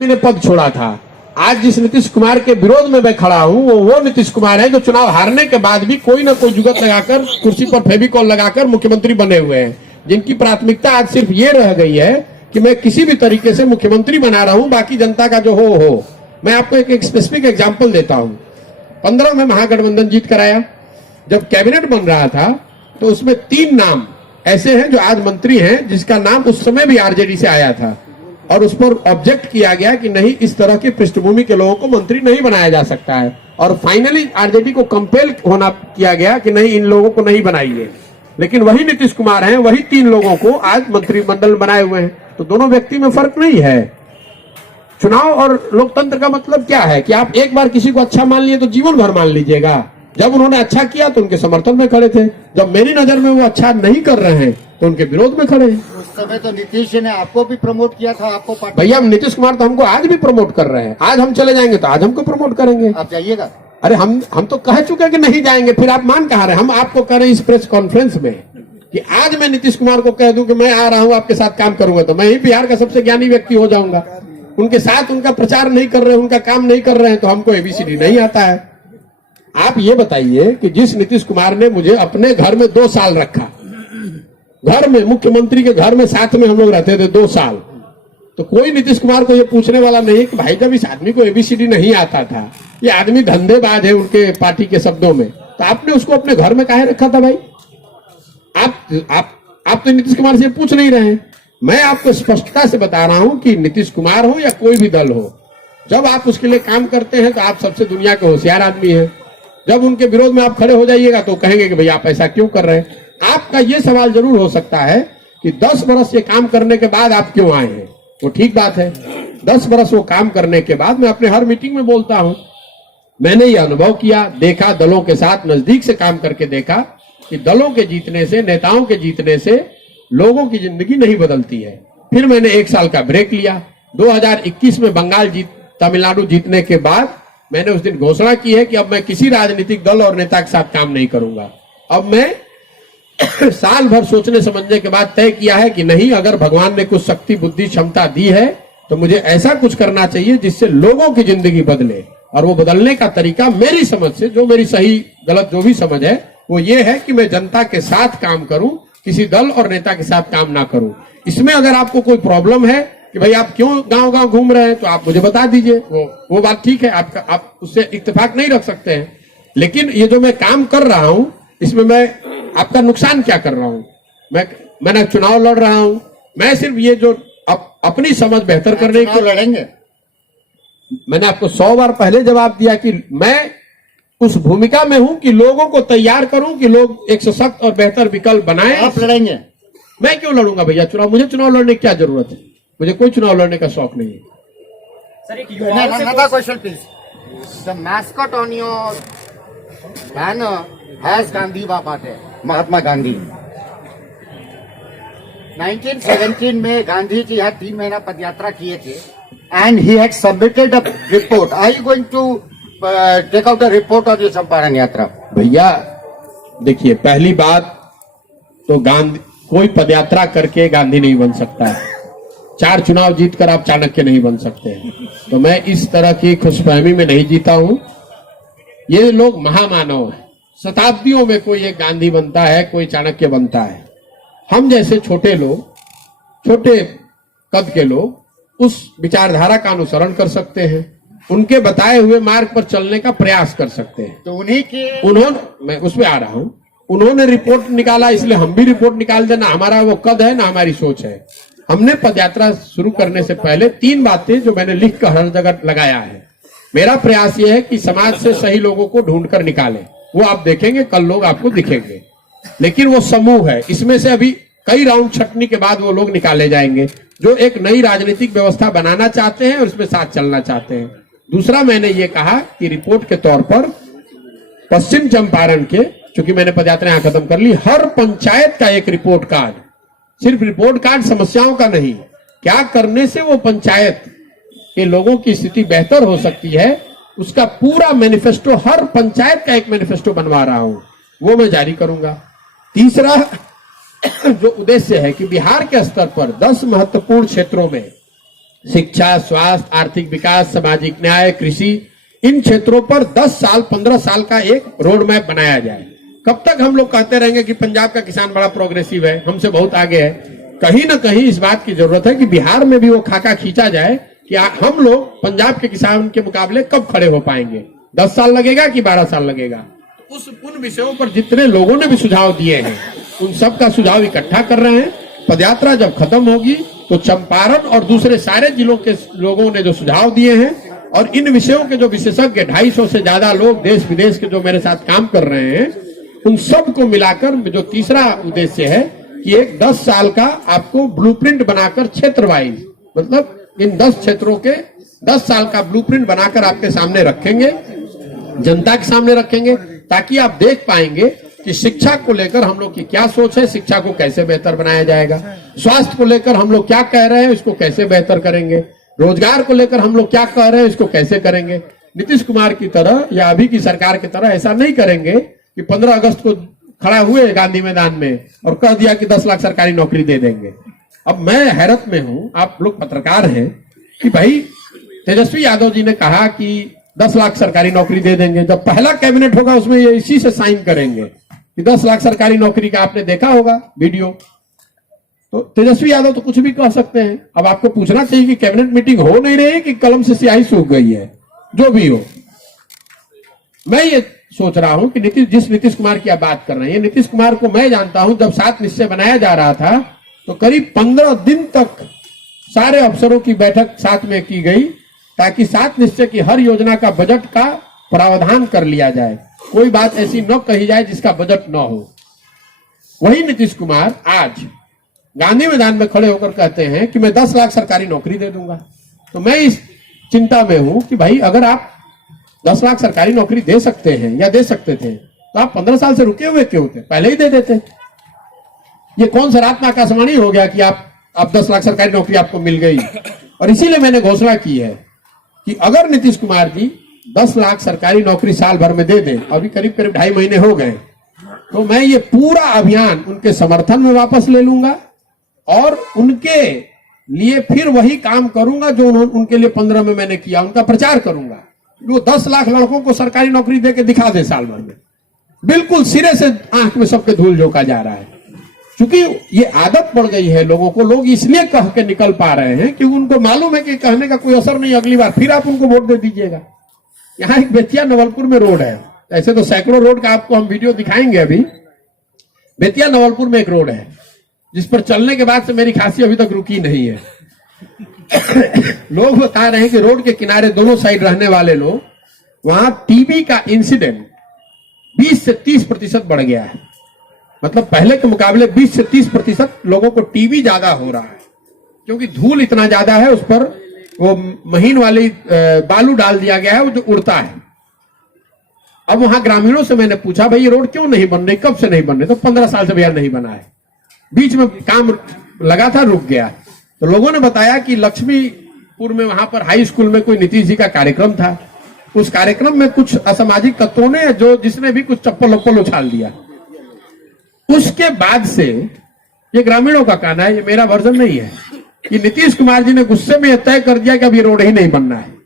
ने पद छोड़ा था। आज जिस नीतीश कुमार के विरोध में मैं खड़ा हूं वो नीतीश कुमार है जो चुनाव हारने के बाद भी कोई ना कोई जुगत लगाकर कुर्सी पर फेविकॉल लगाकर मुख्यमंत्री बने हुए हैं, जिनकी प्राथमिकता आज सिर्फ ये रह गई है कि मैं किसी भी तरीके से मुख्यमंत्री बना रहा हूं, बाकी जनता का जो हो। मैं आपको एक स्पेसिफिक एग्जाम्पल देता हूं। 15 में महागठबंधन जीत कर आया। जब कैबिनेट बन रहा था तो उसमें 3 नाम ऐसे हैं जो आज मंत्री हैं, जिसका नाम उस समय भी आरजेडी से आया था और उस पर ऑब्जेक्ट किया गया कि नहीं, इस तरह की पृष्ठभूमि के लोगों को मंत्री नहीं बनाया जा सकता है। और फाइनली आरजेडी को कंपेल होना किया गया कि नहीं, इन लोगों को नहीं बनाइए। लेकिन वही नीतीश कुमार हैं, वही 3 लोगों को आज मंत्रिमंडल बनाए हुए हैं। तो दोनों व्यक्ति में फर्क नहीं है। चुनाव और लोकतंत्र का मतलब क्या है कि आप एक बार किसी को अच्छा मान लिए तो जीवन भर मान लीजिएगा। जब उन्होंने अच्छा किया तो उनके समर्थन में खड़े थे, जब मेरी नजर में वो अच्छा नहीं कर रहे हैं तो उनके विरोध में खड़े हैं। उस समय तो नीतीश ने आपको भी प्रमोट किया था, आपको भैया नीतीश कुमार तो हमको आज भी प्रमोट कर रहे हैं। आज हम चले जाएंगे तो आज हमको प्रमोट करेंगे। आप जाइएगा? अरे हम तो कह चुके हैं कि नहीं जाएंगे, फिर आप मान कहा रहे? हम आपको कह रहे हैं इस प्रेस कॉन्फ्रेंस में कि आज मैं नीतीश कुमार को कह दूं कि मैं आ रहा हूं, आपके साथ काम करूंगा, तो मैं ही बिहार का सबसे ज्ञानी व्यक्ति हो जाऊंगा। उनके साथ उनका प्रचार नहीं कर रहे हैं, उनका काम नहीं कर रहे हैं, तो हमको एबीसीडी नहीं आता है। आप ये बताइए कि जिस नीतीश कुमार ने मुझे अपने घर में 2 साल रखा, घर में, मुख्यमंत्री के घर में साथ में हम लोग रहते थे 2 साल, तो कोई नीतीश कुमार को ये पूछने वाला नहीं कि भाई जब इस आदमी को एबीसीडी नहीं आता था, ये आदमी धंधेबाज है उनके पार्टी के शब्दों में, तो आपने उसको अपने घर में काहे रखा था? भाई आप तो नीतीश कुमार से पूछ नहीं रहे हैं। मैं आपको स्पष्टता से बता रहा हूं कि नीतीश कुमार हो या कोई भी दल हो, जब आप उसके लिए काम करते हैं तो आप सबसे दुनिया के होशियार आदमी हैं। जब उनके विरोध में आप खड़े हो जाइएगा तो कहेंगे कि भैया आप ऐसा क्यों कर रहे हैं। आपका ये सवाल जरूर हो सकता है कि 10 बरस ये काम करने के बाद आप क्यों आए हैं। वो ठीक बात है, 10 बरस वो काम करने के बाद मैं अपने हर मीटिंग में बोलता हूं, मैंने ये अनुभव किया, देखा, दलों के साथ नजदीक से काम करके देखा कि दलों के जीतने से, नेताओं के जीतने से लोगों की जिंदगी नहीं बदलती है। फिर मैंने 1 साल का ब्रेक लिया। 2021 में बंगाल तमिलनाडु जीतने के बाद मैंने उस दिन घोषणा की है कि अब मैं किसी राजनीतिक दल और नेता के साथ काम नहीं करूंगा। अब मैं साल भर सोचने समझने के बाद तय किया है कि नहीं, अगर भगवान ने कुछ शक्ति, बुद्धि, क्षमता दी है तो मुझे ऐसा कुछ करना चाहिए जिससे लोगों की जिंदगी बदले। और वो बदलने का तरीका मेरी समझ से, जो मेरी सही गलत जो भी समझ है, वो ये है कि मैं जनता के साथ काम करूं, किसी दल और नेता के साथ काम ना करूं। इसमें अगर आपको कोई प्रॉब्लम है कि भाई आप क्यों गांव-गांव घूम रहे हैं, तो आप मुझे बता दीजिए, वो बात ठीक है, आप उससे इत्तेफाक नहीं रख सकते हैं। लेकिन ये जो मैं काम कर रहा हूं, इसमें मैं आपका नुकसान क्या कर रहा हूं? मैं चुनाव लड़ रहा हूं, मैं सिर्फ ये जो अपनी समझ बेहतर करने के लड़ेंगे। मैंने आपको 100 बार पहले जवाब दिया कि मैं उस भूमिका में हूं कि लोगों को तैयार करूं कि लोग एक सशक्त और बेहतर विकल्प बनाएं। आप लड़ेंगे? मैं क्यों लड़ूंगा भैया चुनाव? मुझे चुनाव लड़ने की क्या जरूरत है? मुझे कोई चुनाव लड़ने का शौक नहीं है। सर, एक another question please. The mascot on your banner has Gandhi Baba there, Mahatma Gandhi. 1917 में गांधी जी यहाँ 3 महीना पदयात्रा किए थे and he had submitted a report. Are you going to take out a report on your Champaran यात्रा? भैया देखिए, पहली बात तो गांधी, कोई पदयात्रा करके गांधी नहीं बन सकता है। 4 चुनाव जीतकर आप चाणक्य नहीं बन सकते हैं। तो मैं इस तरह की खुशफहमी में नहीं जीता हूं। ये लोग महामानव हैं। शताब्दियों में कोई एक गांधी बनता है, कोई चाणक्य बनता है। हम जैसे छोटे लोग, छोटे कद के लोग उस विचारधारा का अनुसरण कर सकते हैं, उनके बताए हुए मार्ग पर चलने का प्रयास कर सकते हैं। तो मैं उसमें आ रहा हूं, उन्होंने रिपोर्ट निकाला, इसलिए हम भी रिपोर्ट निकाल देना। हमारा वो कद है ना, हमारी सोच है। हमने पदयात्रा शुरू करने से पहले 3 बातें जो मैंने लिख कर हर जगह लगाया है। मेरा प्रयास यह है कि समाज से सही लोगों को ढूंढकर निकालें। वो आप देखेंगे, कल लोग आपको दिखेंगे, लेकिन वो समूह है। इसमें से अभी कई राउंड छटनी के बाद वो लोग निकाले जाएंगे जो एक नई राजनीतिक व्यवस्था बनाना चाहते हैं और उसमें साथ चलना चाहते हैं। दूसरा, मैंने ये कहा कि रिपोर्ट के तौर पर पश्चिम चंपारण के, चूंकि मैंने पदयात्रा यहां खत्म कर ली, हर पंचायत का एक रिपोर्ट कार्ड, सिर्फ रिपोर्ट कार्ड समस्याओं का नहीं, क्या करने से वो पंचायत के लोगों की स्थिति बेहतर हो सकती है, उसका पूरा मैनिफेस्टो, हर पंचायत का एक मैनिफेस्टो बनवा रहा हूं, वो मैं जारी करूंगा। तीसरा जो उद्देश्य है कि बिहार के स्तर पर 10 महत्वपूर्ण क्षेत्रों में शिक्षा, स्वास्थ्य, आर्थिक विकास, सामाजिक न्याय, कृषि, इन क्षेत्रों पर 10 साल 15 साल का एक रोड मैप बनाया जाए। कब तक हम लोग कहते रहेंगे कि पंजाब का किसान बड़ा प्रोग्रेसिव है, हमसे बहुत आगे है? कहीं ना कहीं इस बात की जरूरत है कि बिहार में भी वो खाका खींचा जाए कि हम लोग पंजाब के किसान के मुकाबले कब खड़े हो पाएंगे। 10 साल लगेगा कि 12 साल लगेगा? उन विषयों पर जितने लोगों ने भी सुझाव दिए हैं उन सब का सुझाव इकट्ठा कर रहे हैं। पदयात्रा जब खत्म होगी तो चंपारण और दूसरे सारे जिलों के लोगों ने जो सुझाव दिए हैं और इन विषयों के जो विशेषज्ञ 250 से ज्यादा लोग देश विदेश के जो मेरे साथ काम कर रहे हैं उन सब को मिलाकर जो तीसरा उद्देश्य है कि एक 10 साल का आपको ब्लूप्रिंट बनाकर क्षेत्र वाइज, मतलब इन 10 क्षेत्रों के 10 साल का ब्लूप्रिंट बनाकर आपके सामने रखेंगे, जनता के सामने रखेंगे, ताकि आप देख पाएंगे कि शिक्षा को लेकर हम लोग की क्या सोच है, शिक्षा को कैसे बेहतर बनाया जाएगा, स्वास्थ्य को लेकर हम लोग क्या कह रहे हैं इसको कैसे बेहतर करेंगे, रोजगार को लेकर हम लोग क्या कह रहे हैं इसको कैसे करेंगे। नीतीश कुमार की तरह या अभी की सरकार की तरह ऐसा नहीं करेंगे कि 15 अगस्त को खड़ा हुए गांधी मैदान में और कह दिया कि 10 लाख सरकारी नौकरी दे देंगे। अब मैं हैरत में हूं, आप लोग पत्रकार हैं, कि भाई तेजस्वी यादव जी ने कहा कि 10 लाख सरकारी नौकरी दे देंगे। जब पहला कैबिनेट होगा उसमें ये इसी से साइन करेंगे कि 10 लाख सरकारी नौकरी का आपने देखा होगा वीडियो। तो तेजस्वी यादव तो कुछ भी कह सकते हैं। अब आपको पूछना चाहिए कि कैबिनेट मीटिंग हो नहीं रही कि कलम से स्याही सूख गई है। जो भी हो, मैं ये सोच रहा हूं कि जिस नीतीश कुमार की आप बात कर रहे हैं, नीतीश कुमार को मैं जानता हूं। जब 7 निश्चय बनाया जा रहा था तो करीब 15 दिन तक सारे अफसरों की बैठक साथ में की गई ताकि 7 निश्चय की हर योजना का बजट का प्रावधान कर लिया जाए, कोई बात ऐसी न कही जाए जिसका बजट न हो। वही नीतीश कुमार आज गांधी मैदान में खड़े होकर कहते हैं कि मैं 10 लाख सरकारी नौकरी दे दूंगा। तो मैं इस चिंता में हूं कि भाई अगर आप 10 लाख सरकारी नौकरी दे सकते हैं या दे सकते थे तो आप 15 साल से रुके हुए क्यों थे? पहले ही दे देते। ये कौन सा रात में आकाशवाणी हो गया कि आप 10 लाख सरकारी नौकरी आपको मिल गई। और इसीलिए मैंने घोषणा की है कि अगर नीतीश कुमार जी 10 लाख सरकारी नौकरी साल भर में दे दें, अभी करीब 2.5 महीने हो गए, तो मैं ये पूरा अभियान उनके समर्थन में वापस ले लूंगा और उनके लिए फिर वही काम करूंगा जो उनके लिए 15 में मैंने किया, उनका प्रचार करूंगा। वो 10 लाख लड़कों को सरकारी नौकरी देके दिखा दे साल भर में। बिल्कुल सिरे से आंख में सबके धूल झोंका जा रहा है, क्योंकि ये आदत पड़ गई है लोगों को। लोग इसलिए कह के निकल पा रहे हैं कि उनको मालूम है कि कहने का कोई असर नहीं, अगली बार फिर आप उनको वोट दे दीजिएगा। यहाँ एक बेतिया नवलपुर में रोड है, ऐसे तो सैकड़ों रोड का आपको हम वीडियो दिखाएंगे। अभी बेतिया नवलपुर में एक रोड है जिस पर चलने के बाद से मेरी खांसी अभी तक रुकी नहीं है। लोग बता रहे हैं कि रोड के किनारे दोनों साइड रहने वाले लोग, वहां टीबी का इंसिडेंट 20 से 30% बढ़ गया है। मतलब पहले के मुकाबले 20 से 30% लोगों को टीबी ज्यादा हो रहा है, क्योंकि धूल इतना ज्यादा है, उस पर वो महीन वाली बालू डाल दिया गया है वो जो उड़ता है। अब वहां ग्रामीणों से मैंने पूछा, भाई ये रोड क्यों नहीं बन रही, कब से नहीं बन रही? तो 15 साल से भैया नहीं बना है, बीच में काम लगा था, रुक गया। तो लोगों ने बताया कि लक्ष्मीपुर में वहां पर हाई स्कूल में कोई नीतीश जी का कार्यक्रम था, उस कार्यक्रम में कुछ असामाजिक तत्वों ने जिसने भी कुछ चप्पल वप्पल उछाल दिया। उसके बाद से ये ग्रामीणों का कहना है, ये मेरा वर्जन नहीं है, कि नीतीश कुमार जी ने गुस्से में तय कर दिया कि अब ये रोड ही नहीं बनना है।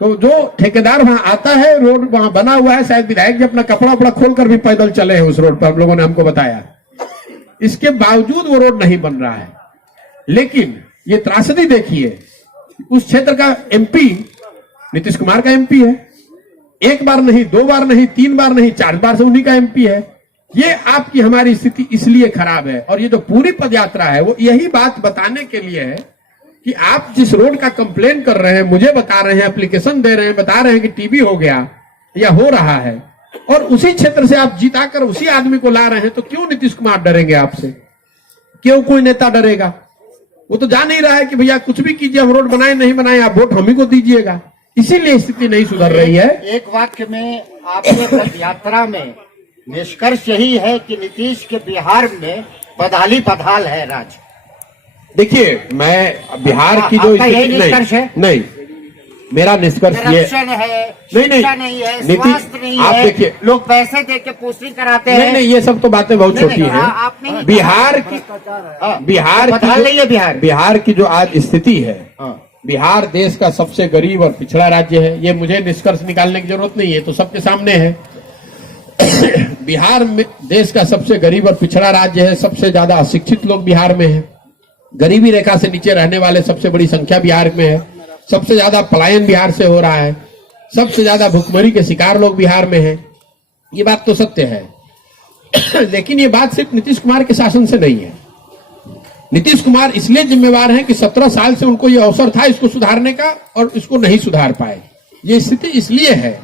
तो जो ठेकेदार वहां आता है, रोड वहां बना हुआ है, शायद विधायक जी अपना कपड़ा वपड़ा खोलकर भी पैदल चले हैं उस रोड पर, हम लोगों ने हमको बताया। इसके बावजूद वो रोड नहीं बन रहा है। लेकिन ये त्रासदी देखिए, उस क्षेत्र का एमपी नीतीश कुमार का एमपी है। एक बार नहीं, 2 बार नहीं, 3 बार नहीं, 4 बार से उन्हीं का एमपी है। ये आपकी हमारी स्थिति इसलिए खराब है। और ये जो पूरी पदयात्रा है वो यही बात बताने के लिए है कि आप जिस रोड का कंप्लेन कर रहे हैं, मुझे बता रहे हैं, एप्लीकेशन दे रहे हैं, बता रहे हैं कि टीबी हो गया या हो रहा है, और उसी क्षेत्र से आप जिताकर उसी आदमी को ला रहे हैं, तो क्यों नीतीश कुमार डरेंगे आपसे? क्यों कोई नेता डरेगा? वो तो जान नहीं रहा है कि भैया कुछ भी कीजिए, हम रोड बनाए नहीं बनाए, आप वोट हम ही को दीजिएगा। इसीलिए स्थिति नहीं सुधर रही है। एक वाक्य में आपके पदयात्रा में निष्कर्ष यही है कि नीतीश के बिहार में बदहाली बदहाल है राज। देखिए, मैं बिहार की जो यही निष्कर्ष है? नहीं, मेरा निष्कर्ष ये है, नहीं नहीं है, स्वास्थ्य नहीं आप है, देखिए, लोग पैसे दे के पोस्टिंग कराते हैं। नहीं, ये सब तो बातें बहुत छोटी हैं। बिहार की नहीं है बिहार की जो आज स्थिति है, बिहार देश का सबसे गरीब और पिछड़ा राज्य है। ये मुझे निष्कर्ष निकालने की जरूरत नहीं है, तो सबके सामने है। बिहार में देश का सबसे गरीब और पिछड़ा राज्य है। सबसे ज्यादा अशिक्षित लोग बिहार में हैं। गरीबी रेखा से नीचे रहने वाले सबसे बड़ी संख्या बिहार में है। सबसे ज्यादा पलायन बिहार से हो रहा है। सबसे ज्यादा भुखमरी के शिकार लोग बिहार में हैं। ये बात तो सत्य है। लेकिन ये बात सिर्फ नीतीश कुमार के शासन से नहीं है। नीतीश कुमार इसलिए जिम्मेवार हैं कि 17 साल से उनको ये अवसर था इसको सुधारने का, और इसको नहीं सुधार पाए। ये स्थिति इसलिए है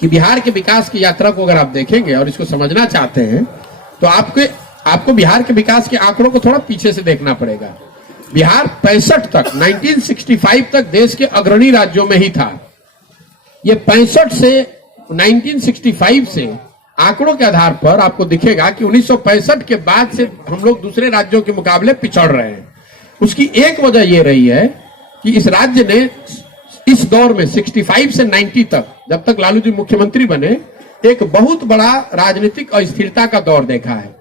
कि बिहार के विकास की यात्रा को अगर आप देखेंगे और इसको समझना चाहते हैं तो आपको बिहार के विकास के आंकड़ों को थोड़ा पीछे से देखना पड़ेगा। बिहार 65 तक 1965 तक देश के अग्रणी राज्यों में ही था। ये 65 से 1965 से आंकड़ों के आधार पर आपको दिखेगा कि 1965 के बाद से हम लोग दूसरे राज्यों के मुकाबले पिछड़ रहे हैं। उसकी एक वजह यह रही है कि इस राज्य ने इस दौर में 65 से 90 तक, जब तक लालू जी मुख्यमंत्री बने, एक बहुत बड़ा राजनीतिक अस्थिरता का दौर देखा है।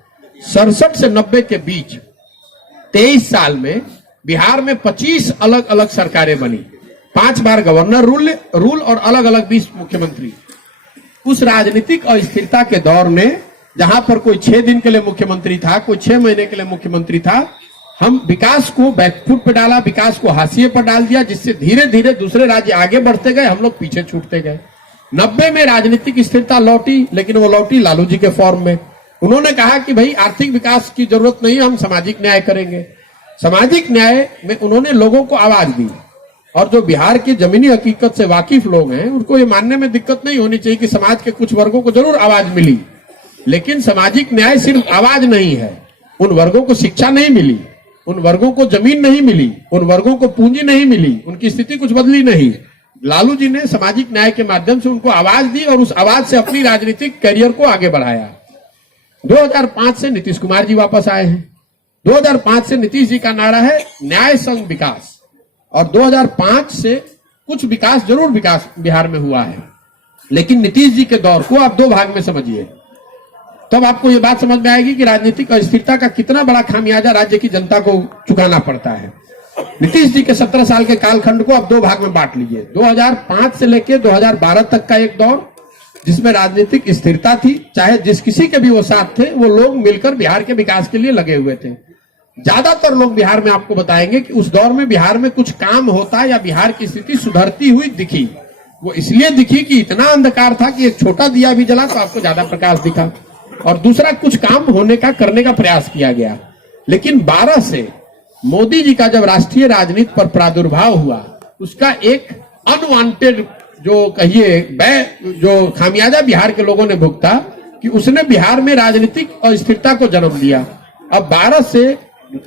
67 से 90 के बीच 23 साल में बिहार में 25 अलग अलग सरकारें बनी। 5 बार गवर्नर रूल और अलग अलग 20 मुख्यमंत्री। उस राजनीतिक अस्थिरता के दौर में जहां पर कोई 6 दिन के लिए मुख्यमंत्री था, कोई 6 महीने के लिए मुख्यमंत्री था, हम विकास को बैकफुट पे डाला, विकास को हाशिए पर डाल दिया, जिससे धीरे धीरे दूसरे राज्य आगे बढ़ते गए, हम लोग पीछे छूटते गए। 90 में राजनीतिक स्थिरता लौटी, लेकिन वो लौटी लालू जी के फॉर्म में। उन्होंने कहा कि भाई आर्थिक विकास की जरूरत नहीं, हम सामाजिक न्याय करेंगे। सामाजिक न्याय में उन्होंने लोगों को आवाज दी, और जो बिहार की जमीनी हकीकत से वाकिफ लोग हैं उनको ये मानने में दिक्कत नहीं होनी चाहिए कि समाज के कुछ वर्गों को जरूर आवाज मिली, लेकिन सामाजिक न्याय सिर्फ आवाज नहीं है। उन वर्गों को शिक्षा नहीं मिली, उन वर्गों को जमीन नहीं मिली, उन वर्गों को पूंजी नहीं मिली, उनकी स्थिति कुछ बदली नहीं। लालू जी ने सामाजिक न्याय के माध्यम से उनको आवाज दी और उस आवाज से अपनी राजनीतिक करियर को आगे बढ़ाया। 2005 से नीतीश कुमार जी वापस आए हैं। 2005 से नीतीश जी का नारा है न्याय संग विकास, और 2005 से कुछ विकास जरूर विकास बिहार में हुआ है, लेकिन नीतीश जी के दौर को आप 2 भाग में समझिए, तब आपको ये बात समझ में आएगी कि राजनीतिक अस्थिरता का कितना बड़ा खामियाजा राज्य की जनता को चुकाना पड़ता है। नीतीश जी के 17 साल के कालखंड को आप 2 भाग में बांट लीजिए। 2005 से लेकर 2012 तक का एक दौर जिसमें राजनीतिक स्थिरता थी, चाहे जिस किसी के भी वो साथ थे, वो लोग मिलकर बिहार के विकास के लिए लगे हुए थे। ज्यादातर लोग बिहार में आपको बताएंगे कि उस दौर में बिहार में कुछ काम होता या बिहार की स्थिति सुधरती हुई दिखी। वो इसलिए दिखी कि इतना अंधकार था कि एक छोटा दिया भी जला तो आपको ज्यादा प्रकाश दिखा, और दूसरा कुछ काम होने का करने का प्रयास किया गया। लेकिन 12 से मोदी जी का जब राष्ट्रीय राजनीति पर प्रादुर्भाव हुआ, उसका एक अनवांटेड जो कहिए जो खामियाजा बिहार के लोगों ने भुगता कि उसने बिहार में राजनीतिक अस्थिरता को जन्म दिया। अब 12 से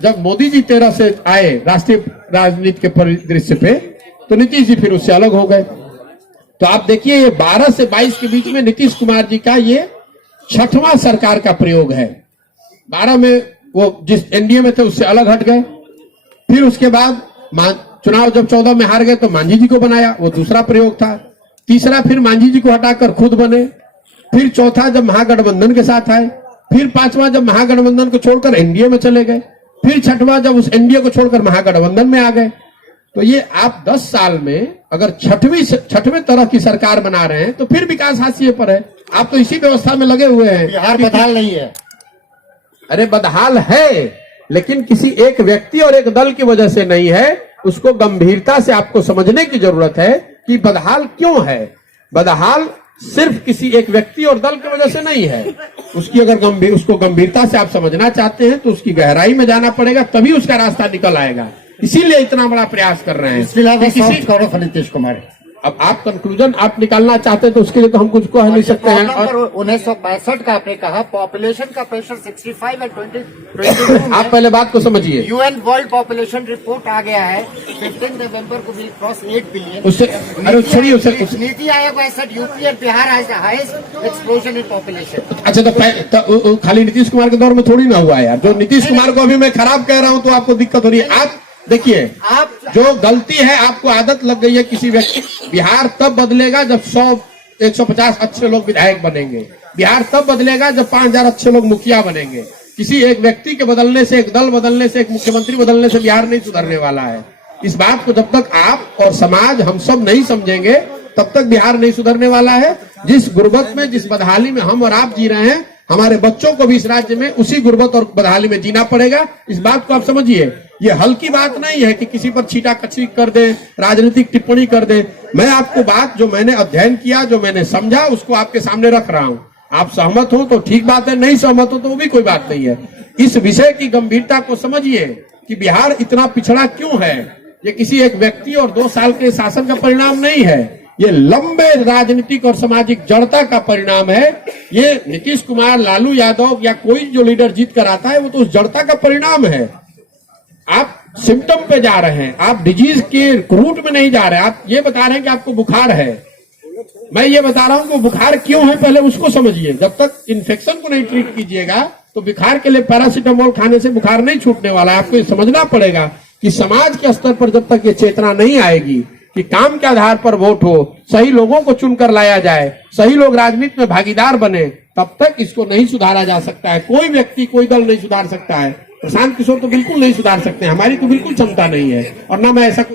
जब मोदी जी 13 से आए राष्ट्रीय राजनीति के परिदृश्य पे, तो नीतीश जी फिर उससे अलग हो गए। तो आप देखिए ये 12 से 22 के बीच में नीतीश कुमार जी का ये 6वां सरकार का प्रयोग है। 12 में वो जिस एनडीए में थे उससे अलग हट गए, फिर उसके बाद चुनाव जब 14 में हार गए तो मांझी जी को बनाया, वो दूसरा प्रयोग था। तीसरा फिर मांझी जी को हटाकर खुद बने, फिर चौथा जब महागठबंधन के साथ आए, फिर 5वां जब महागठबंधन को छोड़कर एनडीए में चले गए, फिर 6वां जब उस एनडीए को छोड़कर महागठबंधन में आ गए। तो ये आप 10 साल में अगर 6वें तरह की सरकार बना रहे हैं तो फिर विकास हाशिए पर है। आप तो इसी व्यवस्था में लगे हुए हैं। बिहार बदहाल नहीं है। अरे बदहाल है, लेकिन किसी एक व्यक्ति और एक दल की वजह से नहीं है। उसको गंभीरता से आपको समझने की जरूरत है कि बदहाल क्यों है। बदहाल सिर्फ किसी एक व्यक्ति और दल की वजह से नहीं है। उसकी अगर उसको गंभीरता से आप समझना चाहते हैं तो उसकी गहराई में जाना पड़ेगा, तभी उसका रास्ता निकल आएगा। इसीलिए इतना बड़ा प्रयास कर रहे हैं। नीतीश कुमार, अब आप कंक्लूजन आप निकालना चाहते हैं तो उसके लिए तो हम कुछ कह नहीं सकते हैं। और 1965 का आपने कहा पॉपुलेशन का प्रेशर 65 और 22 आप पहले बात को समझिए। यूएन वर्ल्ड पॉपुलेशन रिपोर्ट आ गया है 15 नवंबर को विल क्रॉस 8 बिलियन। उससे अरे छोड़िए उसे। NITI Aayog has said UP and Bihar has the highest explosion in population। अच्छा तो खाली नीतीश कुमार के दौर में थोड़ी ना हुआ है यार। जो नीतीश कुमार को अभी मैं खराब कह रहा हूं तो आपको दिक्कत हो रही है। आप देखिए, आप जो गलती है, आपको आदत लग गई है किसी व्यक्ति। बिहार तब बदलेगा जब 100-150 अच्छे लोग विधायक बनेंगे। बिहार तब बदलेगा जब 5000 अच्छे लोग मुखिया बनेंगे। किसी एक व्यक्ति के बदलने से, एक दल बदलने से, एक मुख्यमंत्री बदलने से बिहार नहीं सुधरने वाला है। इस बात को जब तक आप और समाज हम सब नहीं समझेंगे तब तक बिहार नहीं सुधरने वाला है। जिस गुर्बत में, जिस बदहाली में हम और आप जी रहे हैं, हमारे बच्चों को भी इस राज्य में उसी गुर्बत और बदहाली में जीना पड़ेगा। इस बात को आप समझिए। ये हल्की बात नहीं है कि किसी पर छीटा कछी कर दे, राजनीतिक टिप्पणी कर दे। मैं आपको बात जो मैंने अध्ययन किया, जो मैंने समझा, उसको आपके सामने रख रहा हूं। आप सहमत हो तो ठीक बात है, नहीं सहमत हो तो वो भी कोई बात नहीं है। इस विषय की गंभीरता को समझिए कि बिहार इतना पिछड़ा क्यों है। ये किसी एक व्यक्ति और 2 साल के शासन का परिणाम नहीं है, ये लंबे राजनीतिक और सामाजिक जड़ता का परिणाम है। ये नीतीश कुमार, लालू यादव या कोई जो लीडर जीत कर आता है वो तो उस जड़ता का परिणाम है। आप सिम्टम पे जा रहे हैं, आप डिजीज के रूट में नहीं जा रहे। आप ये बता रहे हैं कि आपको बुखार है, मैं ये बता रहा हूं कि बुखार क्यों है पहले उसको समझिए। जब तक इन्फेक्शन को नहीं ट्रीट कीजिएगा तो बुखार के लिए पैरासीटामोल खाने से बुखार नहीं छूटने वाला है। आपको ये समझना पड़ेगा कि समाज के स्तर पर जब तक ये चेतना नहीं आएगी कि काम के आधार पर वोट हो, सही लोगों को चुनकर लाया जाए, सही लोग राजनीति में भागीदार बने, तब तक इसको नहीं सुधारा जा सकता है। कोई व्यक्ति, कोई दल नहीं सुधार सकता है। प्रशांत किशोर तो बिल्कुल नहीं सुधार सकते, हमारी तो बिल्कुल क्षमता नहीं है और ना मैं ऐसा